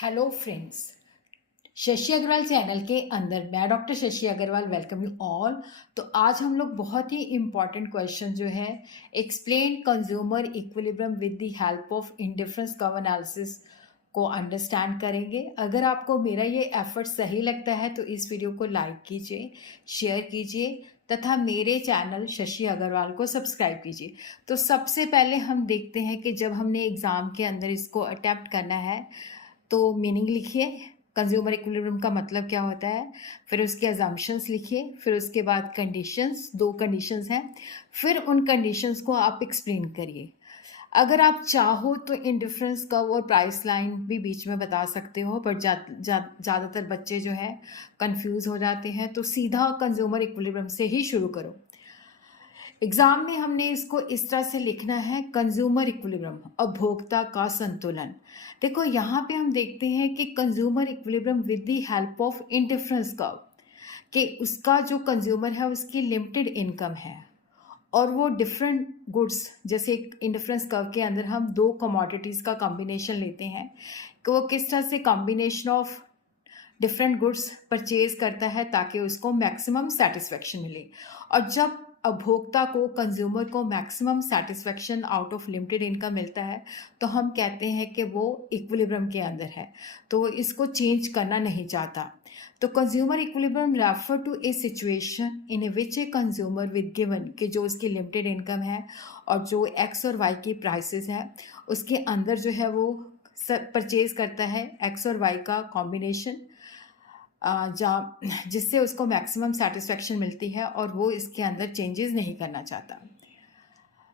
Hello friends, Shashi Agarwal channel के अंदर मैं doctor Shashi Agarwal welcome you all. तो आज हम लोग बहुत ही इम्पॉर्टेंट क्वेश्चन जो है explain consumer equilibrium with the help of indifference curve analysis को अंडरस्टैंड करेंगे। अगर आपको मेरा ये एफर्ट सही लगता है तो इस वीडियो को लाइक कीजिए, शेयर कीजिए तथा मेरे चैनल शशि अग्रवाल को सब्सक्राइब कीजिए। तो सबसे पहले हम देखते हैं कि जब हमने एग्ज़ाम के अंदर इसको अटेम्प्ट करना है तो मीनिंग लिखिए, कंज्यूमर इक्विलिब्रियम का मतलब क्या होता है, फिर उसके अजम्पशंस लिखिए, फिर उसके बाद कंडीशंस, दो कंडीशंस हैं, फिर उन कंडीशंस को आप एक्सप्लेन करिए। अगर आप चाहो तो इंडिफरेंस कर्व और प्राइस लाइन भी बीच में बता सकते हो, बट ज़्यादातर बच्चे जो है कंफ्यूज हो जाते हैं, तो सीधा कंज्यूमर इक्विलिब्रियम से ही शुरू करो। एग्जाम में हमने इसको इस तरह से लिखना है, कंज्यूमर इक्विलिब्रियम, उपभोक्ता का संतुलन। देखो यहाँ पे हम देखते हैं कि consumer equilibrium with the help of indifference curve, कि उसका जो कंज्यूमर है उसकी लिमिटेड इनकम है और वो डिफरेंट गुड्स, जैसे इंडिफरेंस कर्व के अंदर हम दो कमोडिटीज़ का कॉम्बिनेशन लेते हैं कि वो किस तरह से combination of different goods purchase करता है ताकि उसको मैक्सिमम सेटिस्फेक्शन मिले। और जब उपभोक्ता को, कंज्यूमर को maximum satisfaction out of limited income मिलता है तो हम कहते हैं कि वो इक्विलिब्रियम के अंदर है, तो इसको चेंज करना नहीं चाहता। तो consumer equilibrium refer to a situation in which a consumer with given, कि जो उसकी लिमिटेड इनकम है और जो एक्स और वाई की प्राइसेस हैं उसके अंदर जो है वो परचेज करता है एक्स और वाई का कॉम्बिनेशन, जिससे उसको मैक्सिमम सेटिस्फेक्शन मिलती है और वो इसके अंदर चेंजेस नहीं करना चाहता।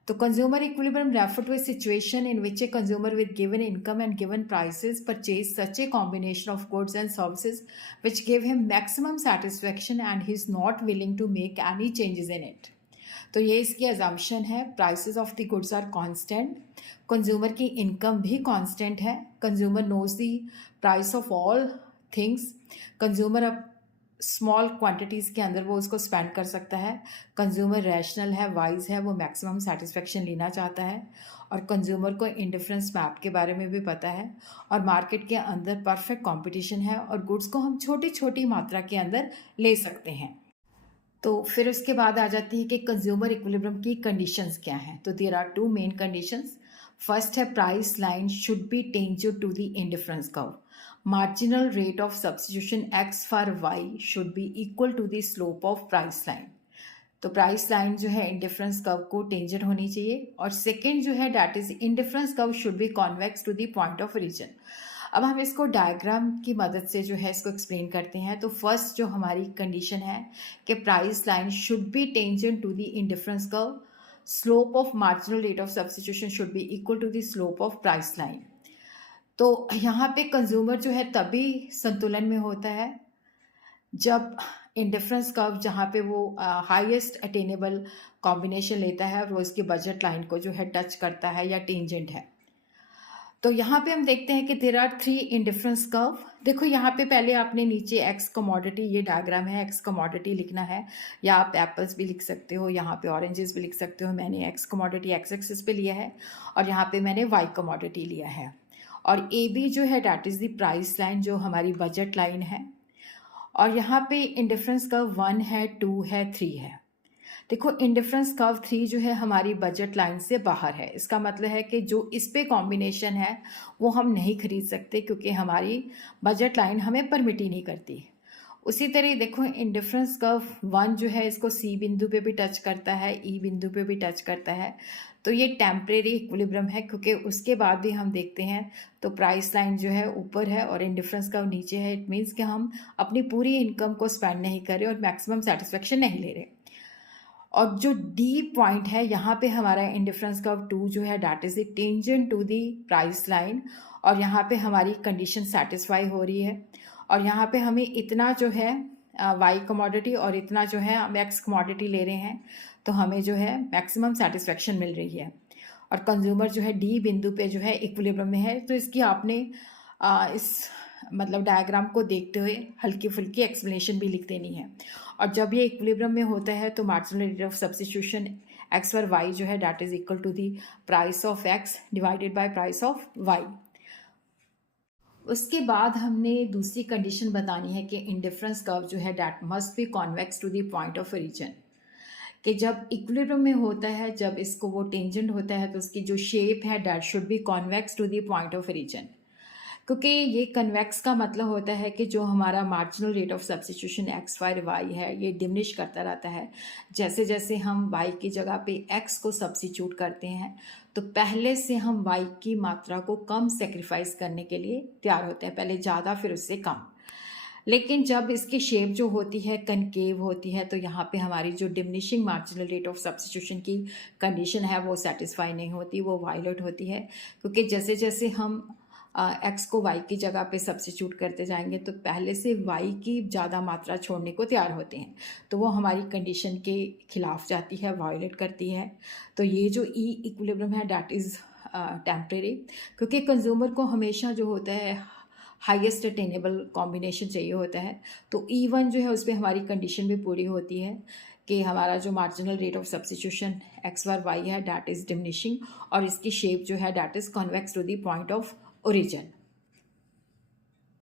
तो consumer equilibrium refer to a situation in which a consumer with given income and given prices purchase such a combination of goods and services which give him maximum satisfaction and he is not willing to make any changes in it. तो ये इसकी assumption है। Prices of the goods are constant, consumer की income भी constant है, consumer knows the price of all things, consumer अब small quantities के अंदर वो उसको स्पेंड कर सकता है, कंज्यूमर रैशनल है, वाइज है, वो मैक्सिमम सेटिस्फेक्शन लेना चाहता है, और कंज्यूमर को इंडिफरेंस मैप के बारे में भी पता है, और मार्केट के अंदर परफेक्ट कंपटीशन है और गुड्स को हम छोटी छोटी मात्रा के अंदर ले सकते हैं। तो फिर उसके बाद आ जाती है कि कंज्यूमर इक्विलिब्रियम की कंडीशंस क्या हैं। तो there are two main conditions. First है, price line should be tangent to the indifference curve. Marginal rate of substitution x for y should be equal to the slope of price line. तो price line जो है indifference curve को टेंजर होनी चाहिए। और second जो है that is indifference curve should be convex to the point of origin. अब हम इसको डायग्राम की मदद से जो है इसको एक्सप्लेन करते हैं। तो फर्स्ट जो हमारी कंडीशन है कि price line should be tangent to the indifference curve, slope of marginal rate of substitution should be equal to the slope of price line. तो यहाँ पे कंज्यूमर जो है तभी संतुलन में होता है जब इंडिफरेंस कर्व, जहाँ पे वो हाईएस्ट अटेनेबल कॉम्बिनेशन लेता है, वो इसकी बजट लाइन को जो है टच करता है या टेंजेंट है। तो यहाँ पे हम देखते हैं कि there are three indifference curve. देखो यहाँ पे पहले आपने नीचे एक्स कमोडिटी, ये डायग्राम है, एक्स कमोडिटी लिखना है, या आप एप्पल्स भी लिख सकते हो, यहाँ पे ऑरेंजेस भी लिख सकते हो। मैंने एक्स कमोडिटी एक्स एक्सिस पे लिया है और यहाँ पे मैंने वाई कमोडिटी लिया है। और ए बी जो है that is the price line, जो हमारी बजट लाइन है। और यहाँ पे इंडिफरेंस कर्व 1 है, 2 है, 3 है। देखो इंडिफरेंस कर्व 3 जो है हमारी बजट लाइन से बाहर है। इसका मतलब है कि जो इस पे कॉम्बिनेशन है वो हम नहीं खरीद सकते क्योंकि हमारी बजट लाइन हमें परमिट ही नहीं करती। उसी तरह देखो इंडिफरेंस कर्व 1 जो है इसको सी बिंदु पे भी टच करता है, ई बिंदु पे भी टच करता है। तो ये टेम्परेरी इक्विलिब्रियम है क्योंकि उसके बाद भी हम देखते हैं तो प्राइस लाइन जो है ऊपर है और इंडिफरेंस कर्व नीचे है। इट मीन्स कि हम अपनी पूरी इनकम को स्पेंड नहीं कर रहे और मैक्सिमम सेटिस्फेक्शन नहीं ले रहे। और जो डी पॉइंट है यहाँ पे हमारा इंडिफरेंस कर्व 2 जो है that is a tangent to the price line, और यहाँ पे हमारी कंडीशन सेटिस्फाई हो रही है। और यहाँ पे हमें इतना जो है वाई कमोडिटी और इतना जो है हम एक्स कमोडिटी ले रहे हैं, तो हमें जो है मैक्सिमम सेटिस्फेक्शन मिल रही है। और कंज्यूमर जो है डी बिंदु पे जो है इक्विलिब्रियम में है। तो इसकी आपने इस मतलब डायग्राम को देखते हुए हल्की फुल्की एक्सप्लेनेशन भी लिख देनी है। और जब ये इक्विलिब्रियम में होता है तो marginal rate of substitution x और वाई जो है that is equal to the price of x divided by price of y. उसके बाद हमने दूसरी कंडीशन बतानी है कि इंडिफरेंस कर्व जो है that must be convex to the point of origin, कि जब इक्विलिब्रियम में होता है, जब इसको वो टेंजेंट होता है तो उसकी जो शेप है that should be convex to the point of origin. क्योंकि ये कन्वेक्स का मतलब होता है कि जो हमारा marginal rate of substitution x y y है ये डिमिनिश करता रहता है। जैसे जैसे हम वाई की जगह पे एक्स को सब्स्टिट्यूट करते हैं तो पहले से हम वाई की मात्रा को कम सेक्रीफाइस करने के लिए तैयार होते हैं, पहले ज़्यादा फिर उससे कम। लेकिन जब इसकी शेप जो होती है कनकेव होती है तो यहाँ पे हमारी जो diminishing marginal rate of substitution की कंडीशन है वो सेटिस्फाई नहीं होती, वो वायलेट होती है। क्योंकि जैसे जैसे हम एक्स को वाई की जगह पे सब्स्टिट्यूट करते जाएंगे तो पहले से वाई की ज़्यादा मात्रा छोड़ने को तैयार होते हैं, तो वो हमारी कंडीशन के खिलाफ जाती है, वायलेट करती है। तो ये जो ई इक्विलिब्रियम है डैट इज़ टेम्परेरी, क्योंकि कंज्यूमर को हमेशा जो होता है हाईएस्ट अटेनेबल कॉम्बिनेशन चाहिए होता है। तो E1 जो है उस पर हमारी कंडीशन भी पूरी होती है कि हमारा जो marginal rate of substitution x bar y है डैट इज़ डिमिनिशिंग और इसकी शेप जो है that is convex to the point of origin।